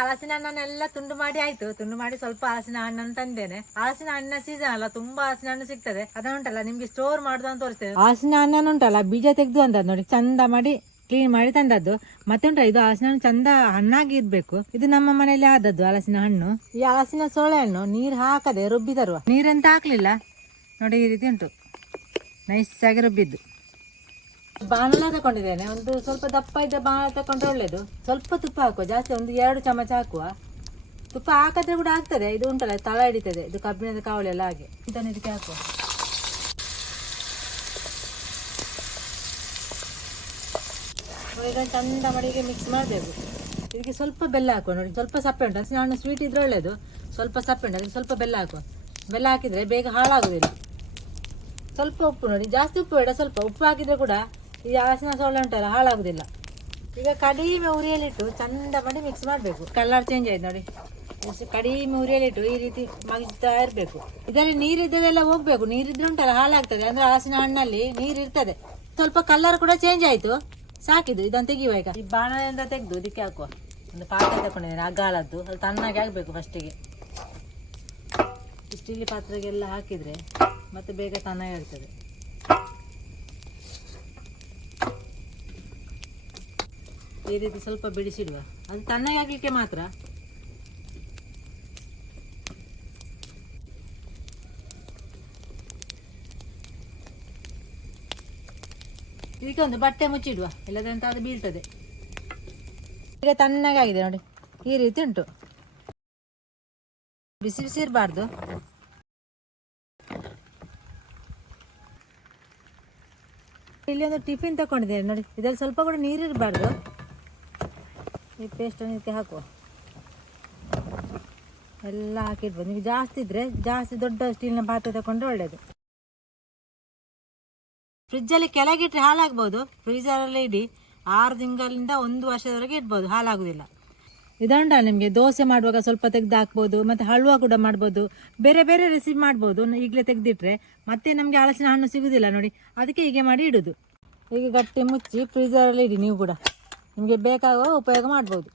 ಹಲಸಿನ ಹಣ್ಣನ್ನೆಲ್ಲ ತುಂಡು ಮಾಡಿ ಆಯ್ತು. ತುಂಡು ಮಾಡಿ ಸ್ವಲ್ಪ ಹಲಸಿನ ಹಣ್ಣನ್ನು ತಂದೇನೆ. ಹಲಸಿನ ಹಣ್ಣಿನ ಸೀಸನ್ ಅಲ್ಲ, ತುಂಬಾ ಹಲಸಿನ ಹಣ್ಣು ಸಿಗ್ತದೆ. ಅದನ್ನುಂಟಲ್ಲ ನಿಮ್ಗೆ ಸ್ಟೋರ್ ಮಾಡುದು ಅಂತ ತೋರಿಸ್ತೇವೆ. ಹಲಸಿನ ಹಣ್ಣನ್ನು ಉಂಟಲ್ಲ ಬೀಜ ತೆಗೆದು ಅಂದದ್ದು ನೋಡಿ, ಚಂದ ಮಾಡಿ ಕ್ಲೀನ್ ಮಾಡಿ ತಂದದ್ದು. ಮತ್ತೆ ಉಂಟ ಇದು ಹಲಸಿನ ಹಣ್ಣು ಚಂದ ಹಣ್ಣಾಗಿ ಇರ್ಬೇಕು. ಇದು ನಮ್ಮ ಮನೆಯಲ್ಲಿ ಆದದ್ದು ಹಲಸಿನ ಹಣ್ಣು. ಈ ಹಲಸಿನ ಸೋಳೆ ಹಣ್ಣು ನೀರು ಹಾಕದೆ ರುಬ್ಬಿ ತರುವ. ನೀರೆಂತ ಹಾಕ್ಲಿಲ್ಲ ನೋಡಿ, ಈ ರೀತಿ ಉಂಟು, ನೈಸ್ ಆಗಿ ರುಬ್ಬಿದ್ದು. ಬಾಣಲೆ ತಗೊಂಡಿದ್ದೇನೆ. ಒಂದು ಸ್ವಲ್ಪ ದಪ್ಪ ಇದ್ದ ಬಾಣಲೆ ತಗೊಂಡ್ರೆ ಒಳ್ಳೇದು. ಸ್ವಲ್ಪ ತುಪ್ಪ ಹಾಕುವ, ಜಾಸ್ತಿ ಒಂದು 2 ಚಮಚ ಹಾಕುವ. ತುಪ್ಪ ಹಾಕಿದ್ರೆ ಕೂಡ ಆಗ್ತದೆ. ಇದು ಉಂಟಲ್ಲ ತಳ ಹಿಡಿತದೆ, ಇದು ಕಬ್ಬಿಣದ ಕಾವಲಿ ಎಲ್ಲ ಹಾಗೆ. ಇದನ್ನು ಇದಕ್ಕೆ ಹಾಕುವ. ಈಗ ಚಂದ ಮಾಡಿ ಮಿಕ್ಸ್ ಮಾಡಬೇಕು. ಇದಕ್ಕೆ ಸ್ವಲ್ಪ ಬೆಲ್ಲ ಹಾಕುವ. ನೋಡಿ ಸ್ವಲ್ಪ ಸಪ್ಪೆ ಉಂಟು, ಹಲಸಿನ ಹಣ್ಣು ಸ್ವೀಟ್ ಇದ್ರೆ ಒಳ್ಳೇದು. ಸ್ವಲ್ಪ ಸಪ್ಪೆ ಉಂಟು, ಅದಕ್ಕೆ ಸ್ವಲ್ಪ ಬೆಲ್ಲ ಹಾಕುವ. ಬೆಲ್ಲ ಹಾಕಿದರೆ ಬೇಗ ಹಾಳಾಗುವುದಿಲ್ಲ. ಸ್ವಲ್ಪ ಉಪ್ಪು ನೋಡಿ, ಜಾಸ್ತಿ ಉಪ್ಪು ಬೇಡ, ಸ್ವಲ್ಪ ಉಪ್ಪು ಹಾಕಿದರೆ ಕೂಡ ಈ ಹಲಸಿನ ಸೊಳ್ಳೆ ಉಂಟಲ್ಲ ಹಾಳಾಗುದಿಲ್ಲ. ಈಗ ಕಡಿಮೆ ಉರಿಯಲ್ಲಿಟ್ಟು ಚಂದ ಮಾಡಿ ಮಿಕ್ಸ್ ಮಾಡಬೇಕು. ಕಲರ್ ಚೇಂಜ್ ಆಯ್ತು ನೋಡಿ, ಕಡಿಮೆ ಉರಿಯಲ್ಲಿಟ್ಟು ಈ ರೀತಿ ಮಗಿಸ್ತಾ ಇರಬೇಕು. ಇದರಲ್ಲಿ ನೀರಿದ್ದದೆಲ್ಲ ಹೋಗ್ಬೇಕು. ನೀರಿದ್ರೆ ಉಂಟಲ್ಲ ಹಾಳಾಗ್ತದೆ, ಅಂದ್ರೆ ಹಲಸಿನ ಹಣ್ಣಲ್ಲಿ ನೀರು ಇರ್ತದೆ. ಸ್ವಲ್ಪ ಕಲರ್ ಕೂಡ ಚೇಂಜ್ ಆಯ್ತು, ಸಾಕಿದು. ಇದನ್ನು ತೆಗಿಯುವ. ಈಗ ಈ ಬಾಣಲೆಯಿಂದ ತೆಗೆದು ಇದಕ್ಕೆ ಹಾಕುವ. ಒಂದು ಪಾತ್ರೆ ತಗೊಂಡಿದ್ದೇನೆ ಅಗ್ಗಾಲದ್ದು, ಅದು ತಣ್ಣಗೆ ಆಗಬೇಕು ಫಸ್ಟಿಗೆ. ಸ್ಟೀಲ್ ಪಾತ್ರೆಗೆಲ್ಲ ಹಾಕಿದರೆ ಮತ್ತೆ ಬೇಗ ತಣ್ಣಗೆ ಆಗ್ತದೆ. ಈ ರೀತಿ ಸ್ವಲ್ಪ ಬಿಡಿಸಿಡುವ, ಅದು ತಣ್ಣಗೆ ಆಗಲಿಕ್ಕೆ ಮಾತ್ರ. ಇದಕ್ಕೆ ಒಂದು ಬಟ್ಟೆ ಮುಚ್ಚಿಡುವ, ಇಲ್ಲದಂತ ಅದು ಬೀಳ್ತದೆ. ಈಗ ತಣ್ಣಗಾಗಿದೆ ನೋಡಿ, ಈ ರೀತಿ ಉಂಟು. ಬಿಸಿ ಬಿಸಿ ಇರಬಾರ್ದು. ಇಲ್ಲಿ ಒಂದು ಟಿಫಿನ್ ತಗೊಂಡಿದ್ದೇನೆ ನೋಡಿ, ಇದರಲ್ಲಿ ಸ್ವಲ್ಪ ಕೂಡ ನೀರಿರಬಾರ್ದು. ಈ ಪೇಸ್ಟನ್ನು ಇದಕ್ಕೆ ಹಾಕುವ. ಎಲ್ಲ ಹಾಕಿಡ್ಬೋದು. ನೀವು ಜಾಸ್ತಿ ಇದ್ರೆ ಜಾಸ್ತಿ ದೊಡ್ಡ ಸ್ಟೀಲ್ನ ಪಾತ್ರೆ ತಗೊಂಡ್ರೆ ಒಳ್ಳೆಯದು. ಫ್ರಿಜ್ಜಲ್ಲಿ ಕೆಳಗಿಟ್ರೆ ಹಾಳಾಗ್ಬೋದು. ಫ್ರೀಜರಲ್ಲಿ ಇಡಿ, 6 ತಿಂಗಳಿಂದ 1 ವರ್ಷದವರೆಗೆ ಇಡ್ಬೋದು, ಹಾಳಾಗುದಿಲ್ಲ. ಇದೊಂಡಲ್ಲ ನಿಮಗೆ ದೋಸೆ ಮಾಡುವಾಗ ಸ್ವಲ್ಪ ತೆಗೆದು ಹಾಕ್ಬೋದು, ಮತ್ತು ಹಲ್ವಾ ಕೂಡ ಮಾಡ್ಬೋದು, ಬೇರೆ ಬೇರೆ ರೆಸಿಪಿ ಮಾಡ್ಬೋದು. ಈಗಲೇ ತೆಗೆದಿಟ್ರೆ ಮತ್ತೆ ನಮಗೆ ಹಲಸಿನ ಹಣ್ಣು ಸಿಗುದಿಲ್ಲ ನೋಡಿ, ಅದಕ್ಕೆ ಹೀಗೆ ಮಾಡಿ ಇಡುದು. ಹೀಗೆ ಗಟ್ಟಿ ಮುಚ್ಚಿ ಫ್ರೀಜರಲ್ಲಿ ಇಡಿ. ನೀವು ಕೂಡ ನಿಮಗೆ ಬೇಕಾಗುವ ಉಪಯೋಗ ಮಾಡ್ಬೋದು.